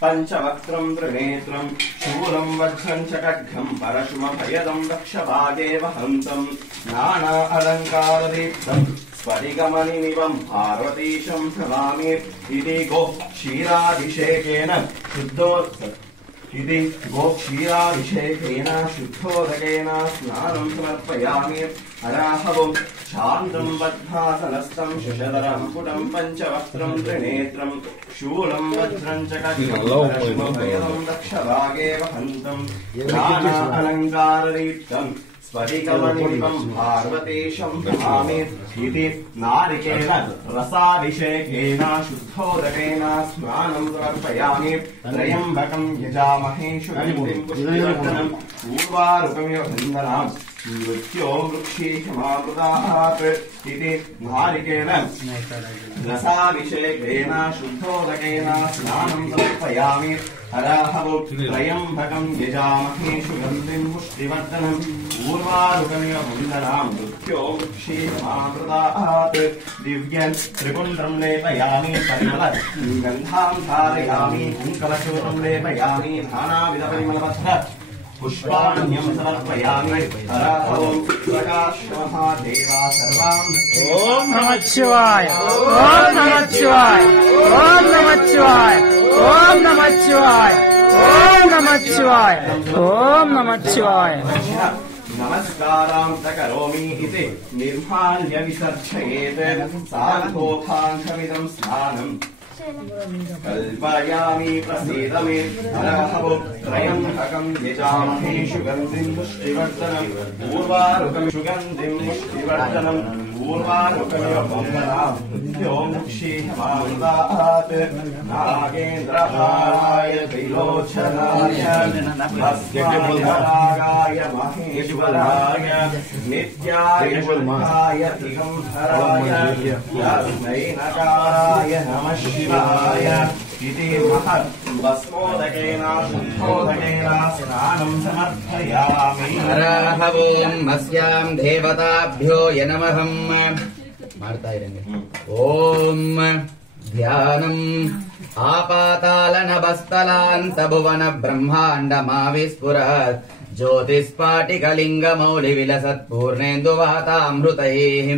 पंचवक्त्रं त्रिनेत्रं शूलं वज्रं च खड्गं परशुमभयदं दक्षभागे वहन्तं नाना अलङ्कारदीप्तं स्फटिकमणिनिभं पार्वतीशं भ्रमामि इति गोक्षीराभिषेकेन शुद्धोदकेन स्नानं समर्पयामि हराहवं शान्तं बद्धासनस्थं शशधरं पुटं पंचवक्त्रं त्रिनेत्रं शूलं वज्रं च खड्गं दक्षभागे वहन्तं नाना अलङ्कारदीप्तं स्फटिकमणिनिभं पार्वतीशं भ्रमामि इति नारिकेल रसाभिषेकेन शुद्धोदकेन स्नानं समर्पयामि त्र्यम्बकं यजामहे सुगन्धिं पुष्टिवर्धनं पूर्वारुकमिव वन्दनाम् मृत्यो वृक्षीशमामृतात् इति नारिकेल रसाभिषेकेन शुद्धोदकेन स्नानं समर्पयामि हराहवो त्र्यम्बकं यजामहे सुगन्धिं पुष्टिवर्धनं पूर्वारुकमिव वन्दनाम् मृत्यो वृक्षीशमामृतात् दिव्यं त्रिपुण्ड्रं लेपयामि परिमल गन्धां धारयामि कुङ्कलचूर्णं लेपयामि नानाविधपरिमलपत्र पुष्पाण्यं समर्पयामि हराहवो प्रकाशमहादेवा सर्वां ओम नमः शिवाय ओम नमः शिवाय ओम नमः शिवाय ओम नमः शिवाय ओम नमः शिवाय ओम नमः शिवाय नमस्कारां करोमि इति निर्माल्य विसर्जयेत् साधोपाङ्गमिदं स्नानम् कल्पयामि प्रसीद मे हरहवो त्र्यम्बकं यजामहे सुगन्धिं पुष्टिवर्धनं पूर्वारुकं सुगन्धिं पुष्टिवर्धनं पूर्वारुकमिव वन्दनाम् मृत्यो मुक्षीयमामृतात् नागेन्द्रहाराय त्रिलोचनाय भस्माय महेश्वराय नित्याय शुद्धाय दिगम्बराय तस्मै नकाराय नमः शिवाय इति महत् भस्मोदकेन शुद्धोदकेन स्नानं समर्पयामि हराहवों अस्यां देवताभ्यो नमः ओम ध्यानम् आपातालनभस्तलान्तभुवन ब्रह्माण्डमाविस्फुरत् ज्योतिस्फाटिकलिङ्गमौलिविलसत्पूर्णेन्दुवातामृतैः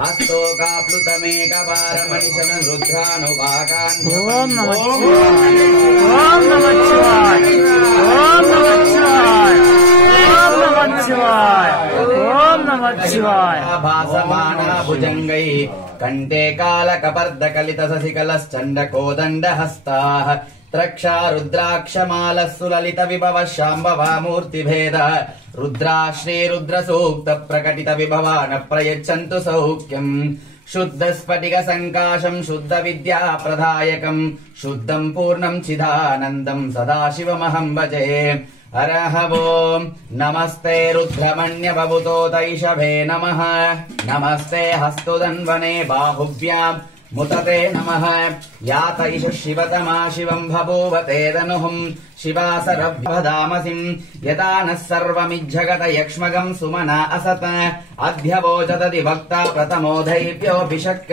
हस्तोकाप्लुतमेकवारमनिशं रुद्रानुवाकान् ओम नमः शिवाय ओम नमः शिवाय ओम नमः शिवाय ओम नमः शिवाय ओम नमः शिवाय भासमाना भुजङ्गैः कण्ठे कालकपर्दकलितशशिकलश्चण्डकोदण्डहस्ताः त्रक्षा रुद्राक्षमालः सुललित विभवः शाम्भवा मूर्तिभेद रुद्रा श्रीरुद्रसूक्त प्रकटित विभवान् प्रयच्छन्तु सौख्यम् शुद्ध स्फटिक संकाशं शुद्ध विद्या प्रदायकम् शुद्धं पूर्णं चिदानन्दं सदाशिवमहं भजे हरहवो नमस्ते रुद्रमण्य बभुतोतैषभे नमः नमस्ते हस्तुदन्वने बाहुभ्याम् मुतते नमः यातैष शिवतमा शिवम् बभूव ते दनुहुम् शिवासरभ्यधामसिम् यदा नः सर्वमिज्जगत यक्ष्मगम् सुमना असत अभ्यवोचदधिभक्ता प्रथमो दैव्योऽभिषक्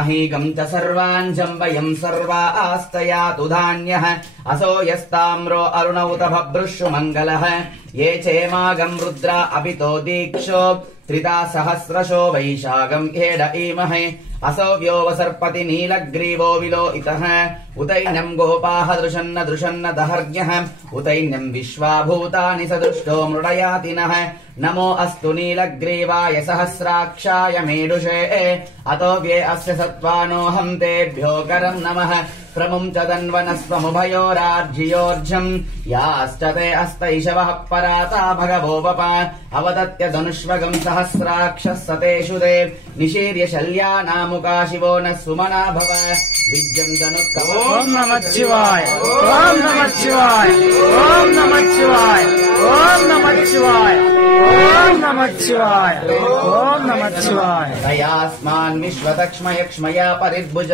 अहीगम् च सर्वान् जम्बयम् सर्वा आस्तयातु धान्यः असो यस्ताम्रो अरुण उत भभृषु मङ्गलः ये चेमागम् रुद्रा अभितो दीक्षो त्रिता सहस्रशो वैशागम् हेड ईमहे असौ व्योवसर्पति नीलग्रीवो विलो इतः उतैन्यम् गोपाः दृशन्न दृशन्न दहर्ग्यः उतैन्यम् विश्वाभूतानि सदृष्टो मृडयातिनः नमो अस्तु नीलग्रीवाय सहस्राक्षाय मेढुषे अतो व्ये अस्य सत्त्वानोऽहम् तेभ्यो करम् नमः प्रमुम् च दन्वनस्त्वमुभयोरार्जियोर्जम् याश्च ते अस्तैषवः पराता भगवोपप अवदत्य धनुष्वगम् सहस्राक्षः सतेषु ते निशीर्य शल्यानामुका शिवो नः सुमना भव विद्यम् धनुः ओम नमः शिवाय ओम नमः शिवाय ओम नमः शिवाय ओम नमः शिवाय ओम नमः शिवाय ओम नमः शिवाय तयास्मान् विश्वतक्ष्मयक्ष्मया परिर्भुज